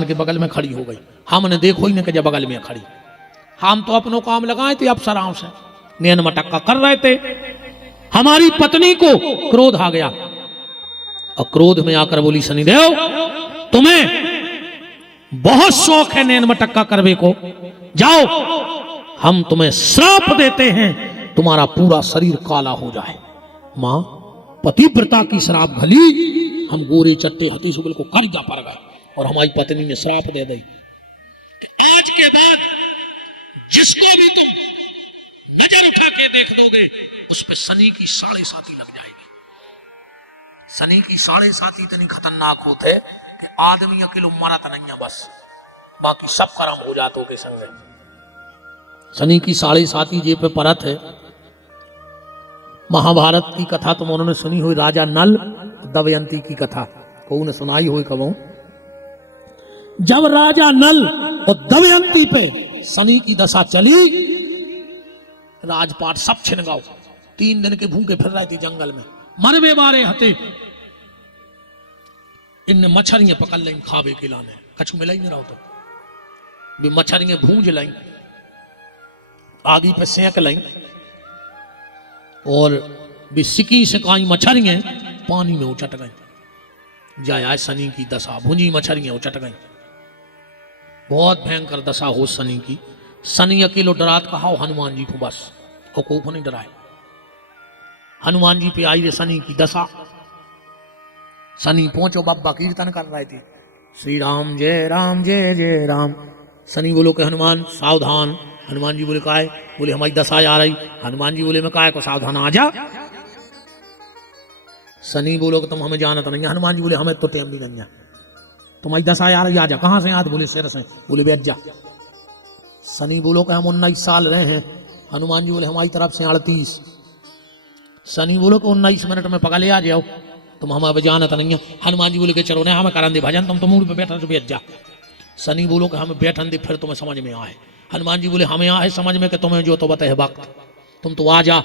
के बगल में खड़ी हो गई। हमने देखो ही नहीं कि जब बगल में खड़ी, हम तो अपनों काम लगाए थे अफसराओं से, नैन मटक्का कर रहे थे। हमारी पत्नी को क्रोध आ गया और क्रोध में आकर बोली, शनिदेव तुम्हें बहुत शौक है नैन मटक्का करवे को, जाओ हम तुम्हें श्राप देते हैं, तुम्हारा पूरा शरीर काला हो जाए। मां पतिव्रता की श्राप घली, हम गोरे चट्टे हती सुबल को कर्जा पड़ गए और हमारी पत्नी ने श्राप दे दी कि आज के बाद जिसको भी तुम नजर उठा के देख दोगे उस पे शनि की 7.5 लग जाएगी। शनि की 7.5 इतनी खतरनाक होते कि आदमी अकेलो मारा तो नहीं है, बस बाकी सब कर्म हो जाते के संग। शनि की 7.5 जे पे परत है। महाभारत की कथा तुम उन्होंने सुनी हुई, राजा नल दमयंती की कथा को ने सुनाई हुई कबो। जब राजा नल और दमयंती पे शनि की दशा चली, राजपाट सब छिन गए, 3 दिन के भूखे फिर रहे थे जंगल में, मरवे मारे हते। इनने मछरियां पकड़ लाई खावे के लाने, कछु मिला ही नहीं रहा, तो मछरियां भूंज लाई, आगी पे सेंक लाई और सिकी सिकाई मछरियां पानी में उचट गई। जाया शनि की दशा, भुंजी मछरियां उचट गई। बहुत भयंकर दशा हो शनि की। शनि अकेलो डरात कहा हनुमान जी को, बस को नहीं डराए। हनुमान जी पे आई रे शनि की दशा। शनि पहुंचो, बाबा कीर्तन कर रहे थे, श्री राम जय जय राम। शनि बोलो के हनुमान सावधान। हनुमान जी बोले काहे? बोले हमारी दशा आ रही। हनुमान जी बोले मैं काहे को सावधान, आ जा। शनि बोलो कि तुम हमें जानत नहीं। हनुमान जी बोले हमें तो टाइम भी नहीं है, तुम्हारी दशा आ रही, आ जा। कहां से याद? बोले सिर से। बोले बैठ जा। शनि बोलो कि हम 19 साल रहे हैं। हनुमान जी बोले हमारी तरफ से 38। शनि बोलो कि 19 मिनट में पकड़ ले आ जाओ, तुम हमें जानत नहीं है। हनुमान जी बोले कि चलो नहीं हमें करन दे भजन, तुम तो मूड पे बैठा तो बैठ जा। शनि बोलो कि हमें बैठन दे, फिर तुम्हें समझ में आए। हनुमान जी बोले हमें आए समझ में कि तुम्हें जो तो बताए वक्त, तुम तो आ जा।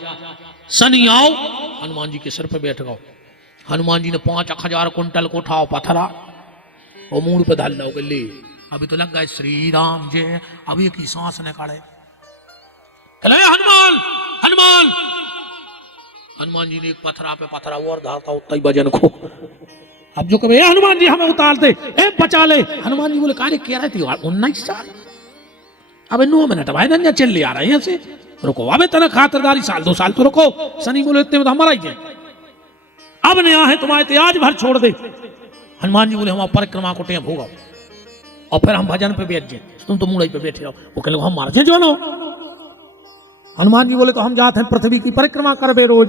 शनि आओ, हनुमान जी के सिर पे बैठ गओ। हनुमान जी ने 5000 कुंटल को उठाओ पत्थरा और मूड पे डाल दो, ले अभी तो लग गए श्री राम जय। अब एक ही सांस निकाले, हनुमान हनुमान। हनुमान जी ने एक पत्थरा पे पत्थरा और धारता उतना ही वजन को। अब जो कहे हनुमान जी हमें उतार दे, बचा ले। हनुमान जी बोले कार्य कह रहे थे 19 साल, अब 9 मिनट भाई धन्या चल ले आ रहे हैं से, रुको अबे तेना खातिरदारी 1-2 साल तो रुको। शनि बोले इतने में तो हमारा ही है, अब नया है तुम्हारे ते आज भर छोड़ दे। हनुमान जी बोले हम परिक्रमा को टेम होगा और फिर हम भजन पे बैठ जाए, तुम तो मुड़ई पे बैठे रहो। वो कह हम मार जो नो। हनुमान जी बोले तो हम जाते हैं पृथ्वी की परिक्रमा करबे रोज,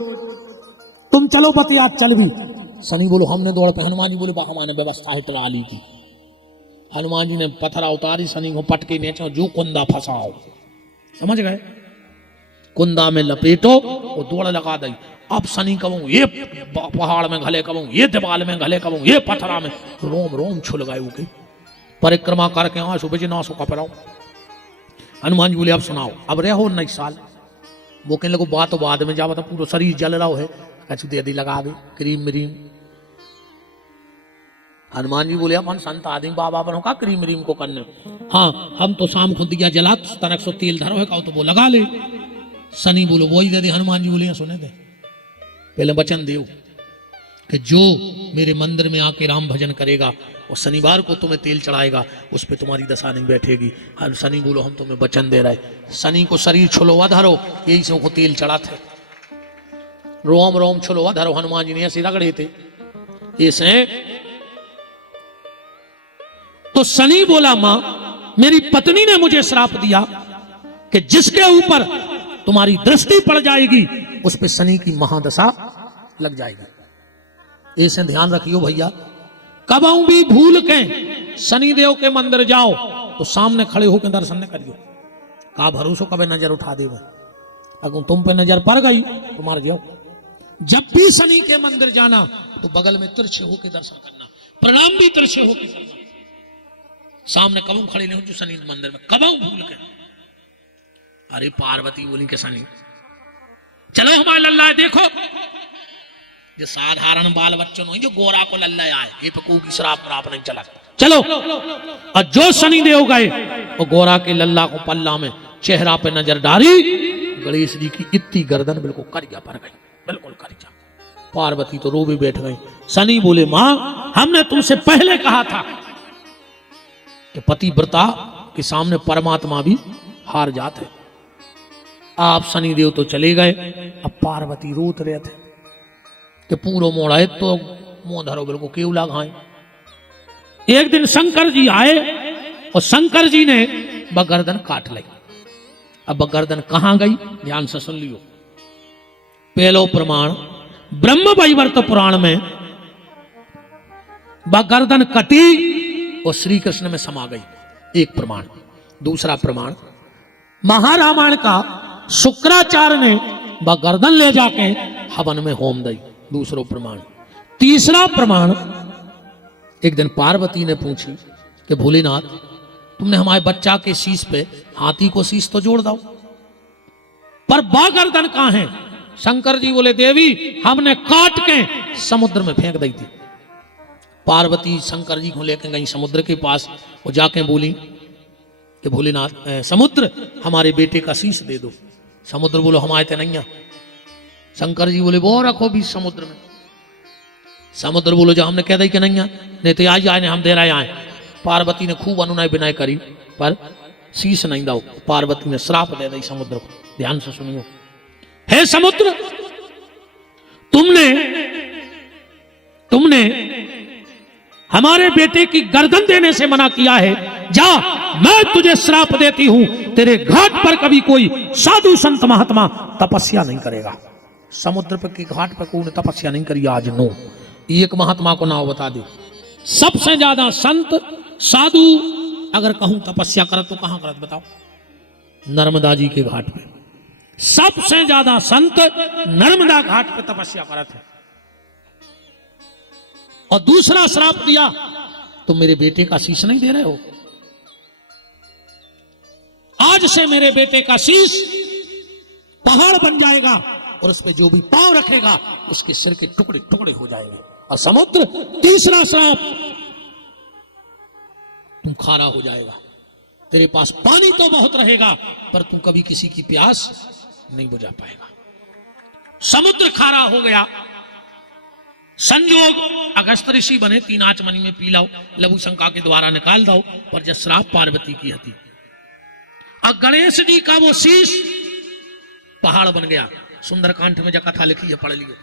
तुम चलो पति आज चल भी। शनि बोलो हमने दौड़ पे। हनुमान जी बोले हमारे व्यवस्था है ट्राली की। हनुमान जी ने पत्थरा उतारी, शनि को पटके नीचे जो कुंदा फंसाओ, समझ गए, कुंदा में लपेटो और दौड़ लगा दी। अब शनि कहूं ये पहाड़ में घले, कहूं ये दीवाल में घले, कहूं ये पत्थरा में, रोम रोम छुल गए उनके। परिक्रमा करके आंसू बजे 900 का पड़ाओ। हनुमान जी बोले अब सुनाओ, अब रहो 19 साल। वो कहने लगो बात बाद में जाओ, तो पूरा शरीर जल रहा है, कछु दे दी लगा दे क्रीम म्रीम। हनुमान जी बोले अपन संत आदमी बाबा बनो का क्रीम म्रीम को करने। हाँ हम तो शाम को दिया जला, तनक सो तेल धरो है का तो वो लगा ले। शनि बोलो वही दे दे। हनुमान जी बोले सुने दे, पहले वचन दो कि जो मेरे मंदिर में आके राम भजन करेगा और शनिवार को तुम्हें तेल चढ़ाएगा उस पर तुम्हारी दशा नहीं बैठेगी। शनि बोलो हम तुम्हें वचन दे रहे। शनि को शरीर छुलवा धरो, यही से को तेल चढ़ाते, रोम रोम छुलवा धरो। हनुमान जी ने ऐसे रगड़े थे ऐसे। तो शनि बोला मां मेरी पत्नी ने मुझे श्राप दिया कि जिसके ऊपर तुम्हारी दृष्टि पड़ जाएगी उस पे शनि की महादशा लग जाएगी। ऐसे ध्यान रखियो भैया, कबहू भी भूल के शनि देव के मंदिर जाओ तो सामने खड़े होकर दर्शन न करियो, का भरोसा कभी नजर उठा दे। अगर तुम पे नजर पड़ गई तो मार जाओ। जब भी शनि के मंदिर जाना तो बगल में तिरछे होकर दर्शन करना, प्रणाम भी तिरछे होकर करना। सामने कबहू खड़े नहीं हो जो शनि मंदिर में, कबहू भूल के। अरे पार्वती बोली के शनि चलो हमारा लल्ला देखो, जो साधारण बाल बच्चों नहीं जो गोरा को लल्ला आए, ये पे कोई श्राप प्राप नहीं चला। चलो। और जो शनि देव गए वो गोरा के लल्ला को पल्ला में चेहरा पे नजर डाली, गणेश जी की इतनी गर्दन बिल्कुल करिया पर गई, बिल्कुल करिया। पार्वती तो रो भी बैठ गई। शनि बोले मां, हमने तुमसे पहले कहा था कि पतिव्रता के सामने परमात्मा भी हार जाते। आप शनिदेव तो चले गए, अब पार्वती रोत रहे थे कि पूरो मोड़ा तो मुंह धरो बिल्कुल क्यों लगाए। एक दिन शंकर जी आए और शंकर जी ने वह गर्दन काट ली। अब वह गर्दन कहां गई, ध्यान से सुन लियो। पहलो प्रमाण ब्रह्म वैवर्त पुराण में वह गर्दन कटी और श्री कृष्ण में समा गई, एक प्रमाण। दूसरा प्रमाण महारामायण का शुक्राचार्य ने वह गर्दन ले जाके हवन में होम दी, दूसरो प्रमाण। तीसरा प्रमाण, एक दिन पार्वती ने पूछी कि भोलेनाथ, तुमने हमारे बच्चा के शीश पे हाथी को शीश तो जोड़ दो, पर वह गर्दन कहां है? शंकर जी बोले देवी हमने काट के समुद्र में फेंक दी थी। पार्वती शंकर जी को लेकर गई समुद्र के पास, वो जाके बोली कि भोलेनाथ, समुद्र हमारे बेटे का शीश दे दो। समुद्र बोलो हमारे ते नहीं है। शंकर जी बोले वो रखो बीच समुद्र में। समुद्र बोलो जो हमने कह दी कि नहीं है, नहीं तो आज आए हम दे रहे आए। पार्वती ने खूब अनुनय विनय करी पर शीश नहीं दो। पार्वती ने श्राप दे दी समुद्र को। ध्यान से सुनियो, हे समुद्र, तुमने हमारे बेटे की गर्दन देने से मना किया है, जा मैं तुझे श्राप देती हूं, तेरे घाट पर कभी कोई साधु संत महात्मा तपस्या नहीं करेगा। समुद्र पर की घाट पर कोई तपस्या नहीं करी आज। नो, एक महात्मा को नाम बता दे। सबसे ज्यादा संत साधु अगर कहूं तपस्या करत तो कहां करत बताओ? नर्मदा जी के घाट पे सबसे ज्यादा संत नर्मदा घाट पे तपस्या करत है। और दूसरा श्राप दिया, तुम मेरे बेटे का शीश नहीं दे रहे हो, आज से मेरे बेटे का शीश पहाड़ बन जाएगा और उस पे जो भी पांव रखेगा उसके सिर के टुकड़े टुकड़े हो जाएंगे। और समुद्र, तीसरा श्राप, तुम खारा हो जाएगा। तेरे पास पानी तो बहुत रहेगा पर तू कभी किसी की प्यास नहीं बुझा पाएगा। समुद्र खारा हो गया। संयोग अगस्त ऋषि बने, 3 आचमनी में पी लाओ, लघु शंका के द्वारा निकाल दो, पर जब श्राप पार्वती की हती। और गणेश जी का वो शीश पहाड़ बन गया। सुंदरकांड में जो कथा लिखी है पढ़ लियो।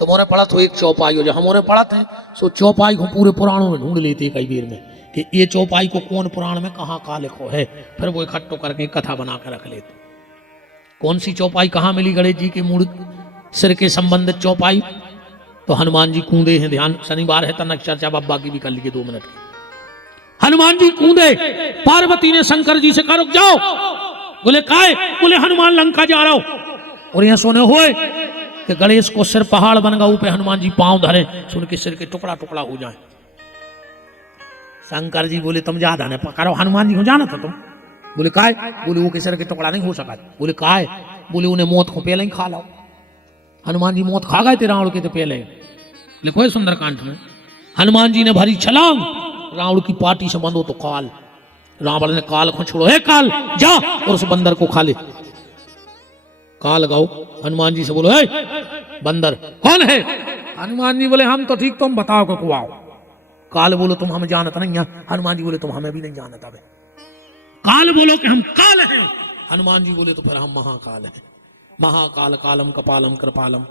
तुम्हारे पढ़ा तो एक चौपाई हो, जो हमारे पढ़ा थे सो चौपाई को पूरे पुराणों में ढूंढ लेते कई बार में कि ये चौपाई को कौन पुराण में कहां कहां लिखो है, फिर वो इकट्ठो करके कथा बना कर रख लेते। कौन सी चौपाई कहां मिली गणेश जी के मूल सिर के संबंधित चौपाई? तो हनुमान जी कूदे हैं। ध्यान, शनिवार है तनक चर्चा बाबा की भी कर लीजिए 2 मिनट की। हनुमान जी कूदे, पार्वती ने शंकर जी से कहा रुक जाओ। बोले काहे? बोले हनुमान लंका जा रहा हो। और यहां सुने हुए कि गणेश को सिर पहाड़ बन गया, ऊपर हनुमान जी पांव धरे, सुन के सिर के टुकड़ा टुकड़ा हो जाए। शंकर जी बोले तुम ज्यादा ने पकड़ो, हनुमान जी को जाना था तुम? बोले काहे? बोले वो के सिर के टुकड़ा नहीं हो सका। बोले काहे? बोले उन्हें मौत को पहले ही खा लाओ। हनुमान जी मौत खा गए थे रावण के तो पहले। लिखो है सुंदरकांड में, हनुमान जी ने भरी छलांग, रावण की पार्टी से बंधो तो काल। रावण ने काल को छोड़ो, हे काल जा और उस बंदर को खा ले। काल गाओ, हनुमान जी से बोलो हे बंदर कौन है? हनुमान जी बोले हम तो ठीक, तुम बताओ को आओ। काल बोलो तुम हमें जानता नहीं है। हनुमान जी बोले तुम हमें भी नहीं जानता। काल बोलो कि हम काल हैं। हनुमान जी बोले तो फिर हम महाकाल हैं। महाकाल कालम कपालम कृपालम।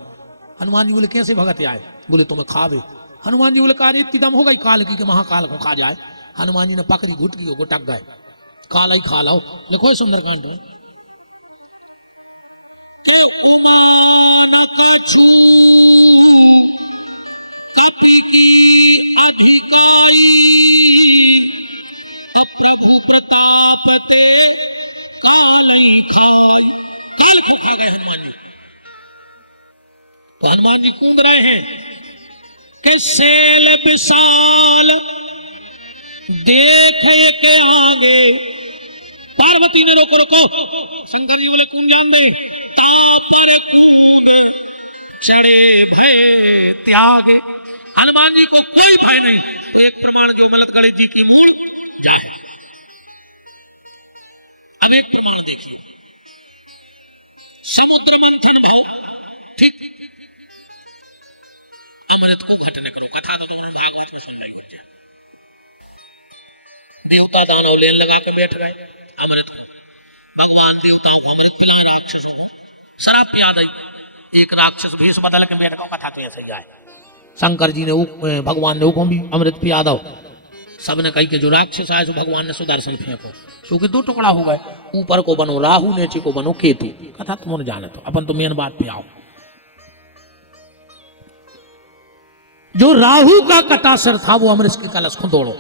हनुमान जी बोले कैसे भगत आए? बोले तुम्हें खा दे। हनुमान जी बोले कार्य इतनी दम हो गई काल की कि महाकाल को खा जाए। हनुमान जी ने पकड़ी घुट की, गुटक गए, काला ही खा लो। देखो सुंदरकांड में, कपि की अधिकारी प्रभु प्रताप ते काल ही खाए। काल को खा गए हनुमान जी। तो हनुमान जी कूद रहे हैं कि सैल विशाल देख एक आगे। पार्वती ने रोको रोको, शंकर जी बोले कौन जान दे। तापर कूद चढ़े भय त्यागे। हनुमान जी को कोई भय नहीं। तो एक प्रमाण जो मलत गणेश जी की मूल जाए। अब एक प्रमाण देखिए, समुद्र मंथन भो, ठीक, अमृत को घटने करो। कथा तो तुमने भागवत में सुन ली। देवता दानव लेन लगा के बैठ गए अमृत को। भगवान देवताओं को अमृत पिला, राक्षसों को शराब पिला दी। एक राक्षस भेष बदल के बैठ गया। कथा तो ऐसे ही आए। शंकर जी ने भगवान ने हुक्म भी अमृत पिला दो। सबने कही कि जो राक्षस आए सो भगवान ने सुदर्शन फेंको, क्योंकि दो टुकड़ा हो गए, ऊपर को बनो राहु, नीचे को बनो केतु। कथा तुमने जाने तो अपन तो मेन बात पे आओ। जो राहु का कटासर था वो अमृत के कलश को दौड़ो।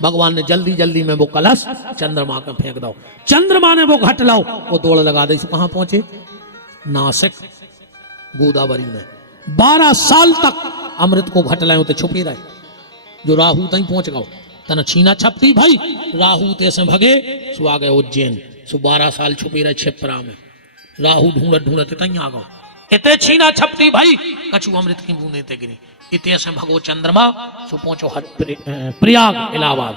भगवान ने जल्दी जल्दी में वो कलश चंद्रमा का फेंक दो। चंद्रमा ने वो घट लाओ, वो दौड़ लगा दे। कहां पहुंचे? नासिक, गोदावरी में। 12 साल तक अमृत को घट लाए तो छुपे रहे। जो राहु तई पहुंच गओ, तना छीना छपती भाई। राहु तैसे भगे सो आ गए उज्जैन। सो 12 साल छुपे रहे छिपरा में। राहु ढूंढत ढूंढत तई आ गओ। इते छीना छपती भाई, कछु अमृत की बूंदे ते गिरी। इते से भगो चंद्रमा सो पहुंचो प्रयाग इलाहाबाद।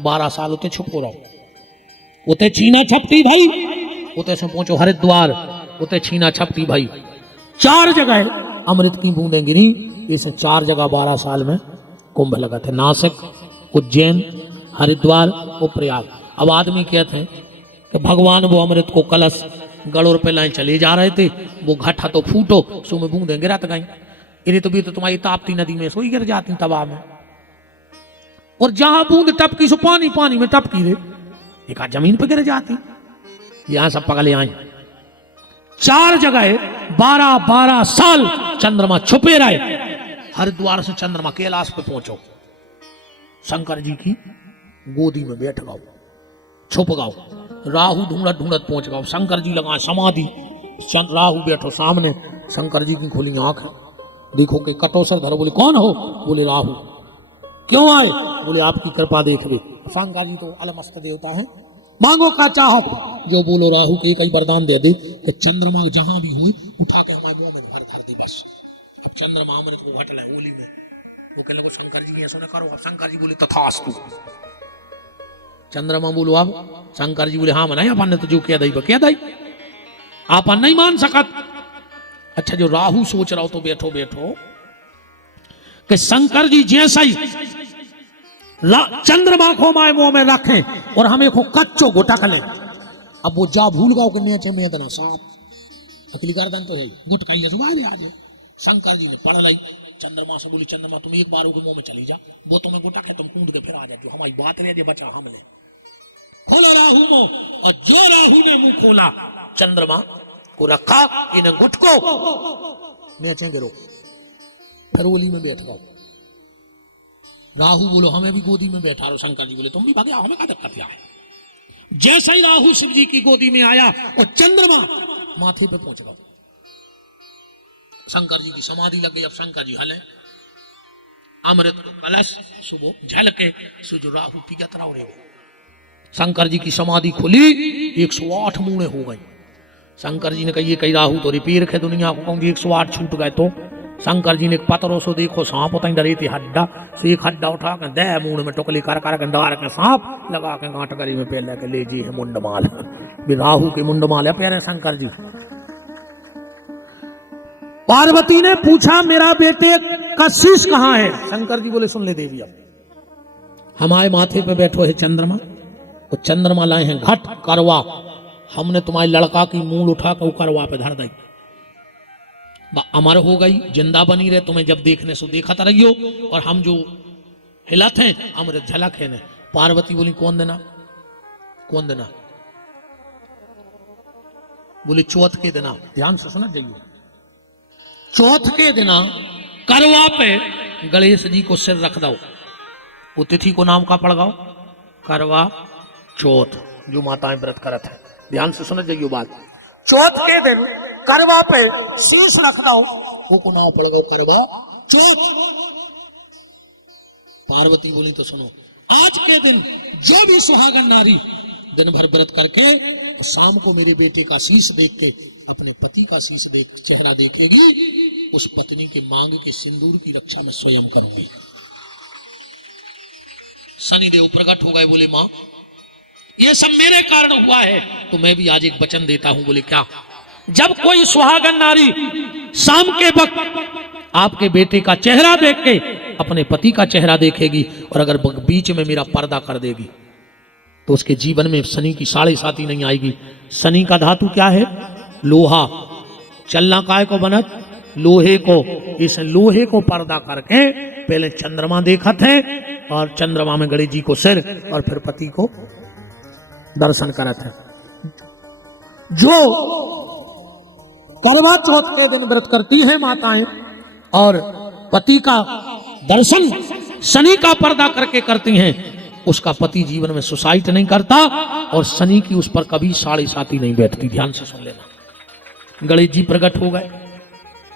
12 साल उते छुपो रहो। उते छीना छपती भाई, उते से पहुंचो हरिद्वार। उते छीना छपती भाई। 4 जगह अमृत की बूंदे गिरी। इसे 4 जगह 12 साल में कुंभ लगा थे। नासिक, उज्जैन, हरिद्वार और प्रयाग। अब आदमी कहते हैं कि भगवान वो अमृत को कलश गड़ोर पे लाए चले जा रहे थे। वो घटा तो फूटो, सो में बूंदे गिरत गई। इन्हें तो भी तो तुम्हारी ताप्ती नदी में सोई गिर जाती तबाह में। और जहां बूंद टपकी सो पानी पानी में टपकी रे, एक जमीन पे गिर जाती। यहां सब पगले आए। 4 जगह 12-12 साल चंद्रमा छुपे रहे। हरिद्वार से चंद्रमा कैलाश पे पहुंचो, शंकर जी की गोदी में बैठ गओ, छुप गओ। राहु ढूंढत ढूंढत पहुंच गओ। शंकर जी लगा समाधि। राहु बैठो सामने, शंकर जी की खुली आंख। देखो कि कटोसर धरो। बोले कौन हो? बोले राहु। क्यों आए? बोले आपकी कृपा देख रे। शंकर जी तो अलमस्त देवता है, मांगो का चाहो जो बोलो। राहु के कई वरदान दे दे कि चंद्रमा जहां भी हुई उठा के हमारे मुंह में भर धर दे बस। अब चंद्रमा अमृत को घट ले होली में। वो कहने को शंकर जी ऐसा न करो। अब शंकर जी बोले तथास्तु। चंद्रमा बोलो अब। शंकर जी बोले हाँ मनाई अपन ने तो जो कह दई कह दई, आपन नहीं मान सकत। अच्छा, जो राहु सोच रहा हो तो बैठो बैठो कि शंकर जी जैसा ही चंद्रमा को हमारे मुंह में रखें और हमें को कच्चो गुटक ले। अब वो जा भूल गओ कि नीचे में इतना सांप अकली गर्दन तो है गुटका ले सुबह आज। शंकर जी ने पढ़ ली। चंद्रमा से बोली चंद्रमा तुम एक बार मुंह में चली जा, वो तुम्हें गुटक है, तुम कूद के फिर आ जाती हो। हमारी बात ले दे बचा हमने। खोलो राहु मुंह। और जो राहु ने मुंह खोला चंद्रमा को रखा इन गुटको नीचे गिरो। फिर ओली में बैठ गओ। राहु बोलो हमें भी गोदी में बैठा रहो। शंकर जी बोले तुम भी भागे आओ, हमें क्या दिक्कत है। जैसा ही राहु शिव जी की गोदी में आया और चंद्रमा माथे पे पहुंच गया। शंकर जी की समाधि लग गई। अब शंकर जी हले अमृत को कलश सुबह झलके सुजो राहु पियत रहो रे। शंकर जी की समाधि खुली, 108 मूणे हो गई। शंकर जी ने कही कई राहु तो रिपेयर है दुनिया को, कहूंगी 108 छूट गए। तो शंकर जी ने पत्थरों से देखो सांप होता डरे थे हड्डा से एक हड्डा उठा के दे मूड में टुकली कर के डार के सांप लगा के गांठ गरी में पहले के ले जी है मुंडमाल। राहु के मुंडमाल है प्यारे शंकर जी। पार्वती ने पूछा मेरा बेटे का शीश कहां है? शंकर जी बोले सुन ले देवी, अब हमारे माथे पे बैठो है चंद्रमा, तो चंद्रमा लाए हैं घट करवा। हमने तुम्हारे लड़का की मूल उठा कर करवा पे धर दी। अमर हो गई, जिंदा बनी रहे। तुम्हें जब देखने सो देखा रहियो, और हम जो हिलत हैं अमृत झलक है। पार्वती बोली कौन देना कौन देना? बोली चौथ के देना। ध्यान से सुना जाइए। चौथ के दिना करवा पे गणेश जी को सिर रख दो। वो तिथि को नाम का पड़ गओ करवा चौथ, जो माताएं व्रत करत है। ध्यान से सुन जाइए बात। चौथ के दिन करवा पे शीश रख दो, वो को नाम पड़ गओ करवा चौथ। पार्वती बोली तो सुनो, आज के दिन जो भी सुहागन नारी दिन भर व्रत करके शाम को मेरे बेटे का शीश देख के अपने पति का शीश देख चेहरा देखेगी, उस पत्नी के मांग के सिंदूर की रक्षा में स्वयं करूंगी। शनिदेव प्रकट हो गए, बोले मां ये सब मेरे कारण हुआ है, तो मैं भी आज एक वचन देता हूं। बोले क्या? जब कोई सुहागन नारी शाम के वक्त आपके बेटे का चेहरा देख के अपने पति का चेहरा देखेगी और अगर बीच में मेरा पर्दा कर देगी तो उसके जीवन में शनि की साढ़े साती नहीं आएगी। शनि का धातु क्या है? लोहा। चलना काय को बनत? लोहे को। इस लोहे को पर्दा करके पहले चंद्रमा देखत है और चंद्रमा में गणेश जी को सिर और फिर पति को दर्शन करत है। जो करवा चौथ के दिन व्रत करती है माताएं और पति का दर्शन शनि का पर्दा करके करती हैं, उसका पति जीवन में सुसाइड नहीं करता और शनि की उस पर कभी साढ़े साती नहीं बैठती। ध्यान से सुन लेना। गणेश जी प्रकट हो गए,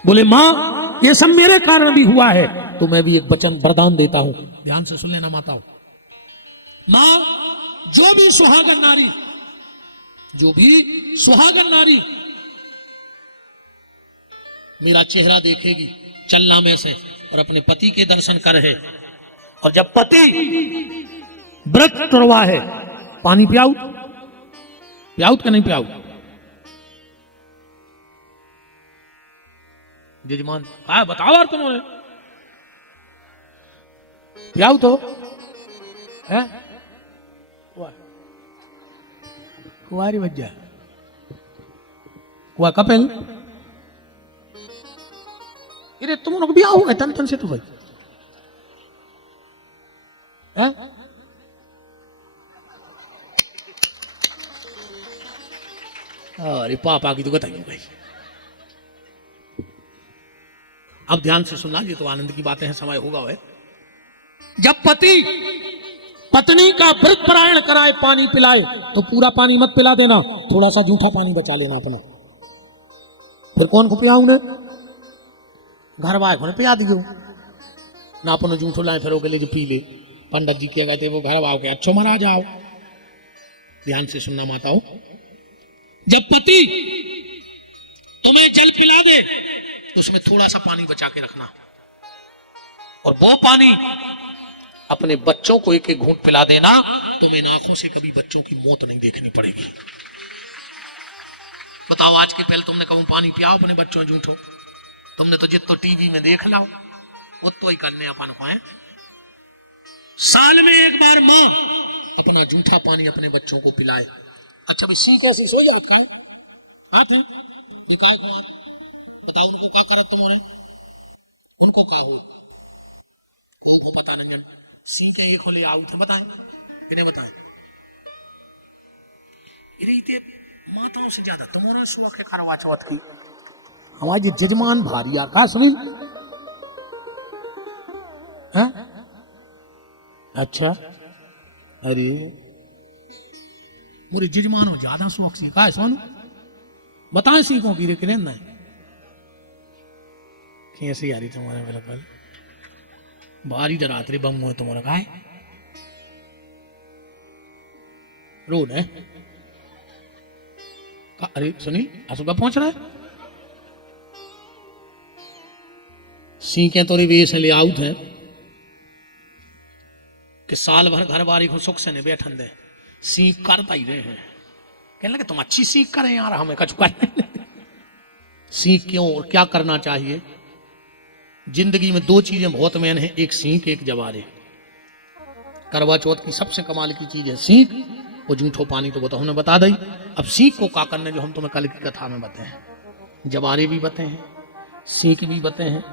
बोले मां ये सब मेरे कारण भी हुआ है, तो मैं भी एक वचन वरदान देता हूं। ध्यान से सुन लेना माताओं। मां जो भी सुहागन नारी मेरा चेहरा देखेगी चलना में से और अपने पति के दर्शन करे, और जब पति व्रत तुड़वा है, पानी पियाऊ कि नहीं पियाऊ? जजमान हाँ बताओ यार, तुम्हारे पियाऊ तो है कुआरी बज्जा कुआ कपिल। अरे तुम लोग भी आओगे तन से तो भाई है? अरे पापा की तो बताइए भाई। अब ध्यान से सुनना, ये तो आनंद की बातें हैं, समय होगा है। जब पति पत्नी का व्रत पारायण कराए, पानी पिलाए, तो पूरा पानी मत पिला देना, थोड़ा सा जूठा पानी बचा लेना अपना। फिर कौन को पियाऊ ने? घर वाले को पिया दियो ना, अपन जूठो लाए फिर के लिए जो पी ले। पंडित जी किया गए थे वो घर वाओ के अच्छो मरा जाओ। ध्यान से सुनना माताओं, जब पति तुम्हें जल पिला दे तो उसमें थोड़ा सा पानी बचा के रखना, और वो पानी अपने बच्चों को एक एक घूंट पिला देना। तुम्हें आंखों से कभी बच्चों की मौत नहीं देखनी पड़ेगी। बताओ आज के पहले तुमने कहूं पानी पियाओ अपने बच्चों जूठो, तुमने तो जितो टीवी में देख लो उतो ही करने अपन को है। साल में एक बार मां अपना जूठा पानी अपने बच्चों को पिलाए। अच्छा भाई सी कैसी सो जाओ खाओ हाथ निकाल कुमार, बताओ उनको क्या करा तुम्हारे, उनको क्या हो उनको पता नहीं। सी के ये खोले आओ थे बताए, इन्हें बताए। इतने माताओं से ज्यादा तुम्हारा शौक है करवा चौथ की। हमारी जजमान भारी आकाश में है? अच्छा अरे पूरे जजमानों ज्यादा शौक सी का है सोनू, बताएं सीखों की रेखने ना कैसे यारी तुम्हारे बिल्कुल भारी डरातरे बम हुए तुम्हारा का है रोड है। अरे सुनील असुबा पहुंच रहा है, सीखें तो रिवेश ले आउट है कि साल भर घर बारी को सुख से नहीं बैठन दे, सीख करता ही रहे हैं। कहने लगे तुम अच्छी सीख करें यार, हमें कछ सीख क्यों और क्या करना चाहिए। जिंदगी में दो चीजें बहुत मेन है, एक सीख एक जवारे। करवा चौथ की सबसे कमाल की चीज है सीख, वो जूठो पानी तो हमने बता दी। अब सीख को क्या करने जो हम तुम्हें कल की कथा में बताए हैं, जवारे भी बते हैं, सीख भी बते हैं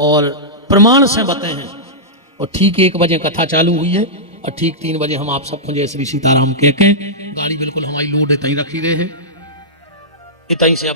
और प्रमाण से बते हैं। और ठीक 1 बजे कथा चालू हुई है और ठीक 3 बजे हम आप सबको जय श्री सीताराम कह के गाड़ी बिल्कुल हमारी लोड इतना ही रखी रहे है, इतना ही से